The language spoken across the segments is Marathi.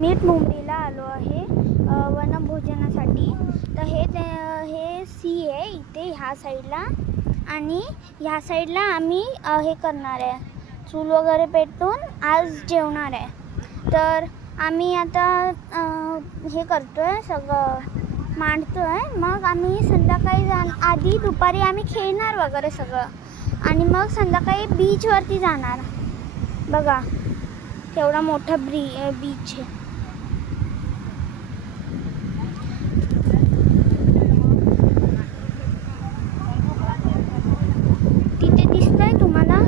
मीठ मुंबईला आलो आहे वनभोजनासाठी. तर हे सी आहे इथे ह्या साईडला, आणि ह्या साईडला आम्ही हे करणार आहे, चूल वगैरे पेटवून आज जेवणार आहे. तर आम्ही आता हे करतो आहे, सगळं मांडतो आहे. मग आम्ही संध्याकाळी आधी दुपारी आम्ही खेळणार वगैरे सगळं, आणि मग संध्याकाळी बीचवरती जाणार. बघा केवढा मोठा बीच आहे. तिथे दिसतंय तुम्हाला,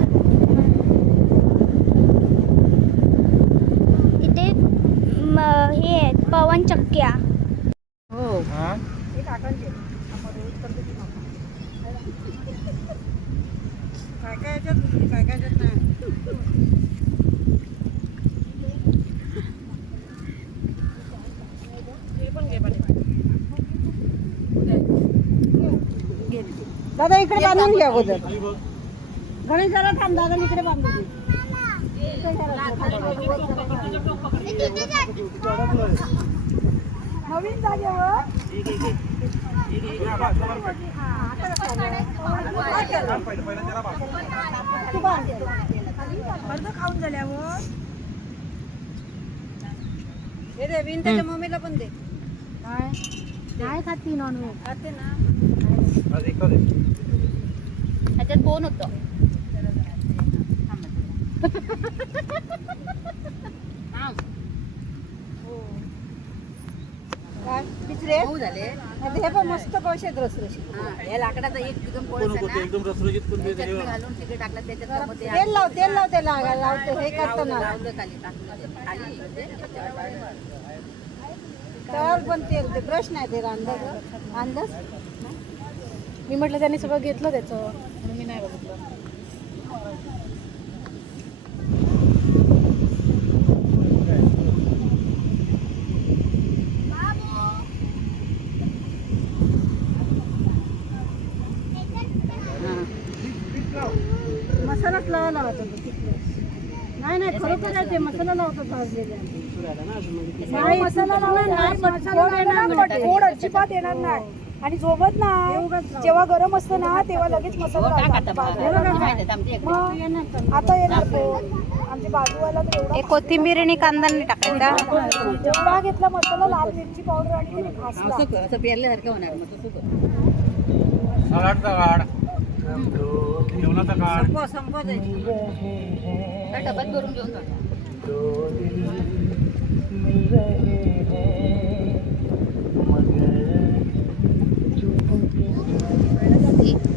तिथे हे आहेत पवनचक्क्या. हो दादा इकडे बांधून घ्या अगोदर. गणेश जरा थांब, दादा इकडे बांधून घे. नवीन जागेवर खाऊन झाल्यावर हे रे विन त्याच्या मम्मीला पण दे. काय खाती नॉनव्हेज खाते ना. ह्याच्यात कोण होतं हे पण मस्त कळशे रसरशीत. या लाकडाचा एकदम घालून तिकडे टाकलं त्याच्यात तेल लाव त्याला लावतो हे करताना तर पण तेल ते ब्रश नाही ते अंदाज मी म्हटलं त्यांनी सगळं घेतलं त्याचं म्हणून मी नाही बघितलं. मसालाच लावायला होता नाही खरोखर आहे ते मसाला लावतात भाजलेले. नाही मसाला गोड अजिबात येणार नाही. आणि झोपत नाही जेव्हा गरम असतं ना तेव्हा लगेच मसाला आता येणार आमची बाजूवाला तर कोथिंबीर आणि कांदा नाही टाकायचा. जेवढा घेतला मसाला, लाल मिरची पावडर आणि असं पेरल्यासारखं होणार डब्यात भरून घेऊन जातो.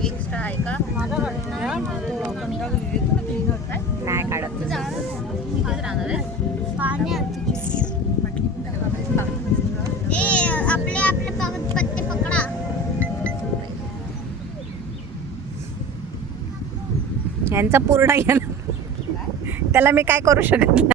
एक्स्ट्रा आहे का नाही काढत राहणार आहे. आपले पत्ते पकडा. यांचा पूर्ण त्याला मी काय करू शकत नाही.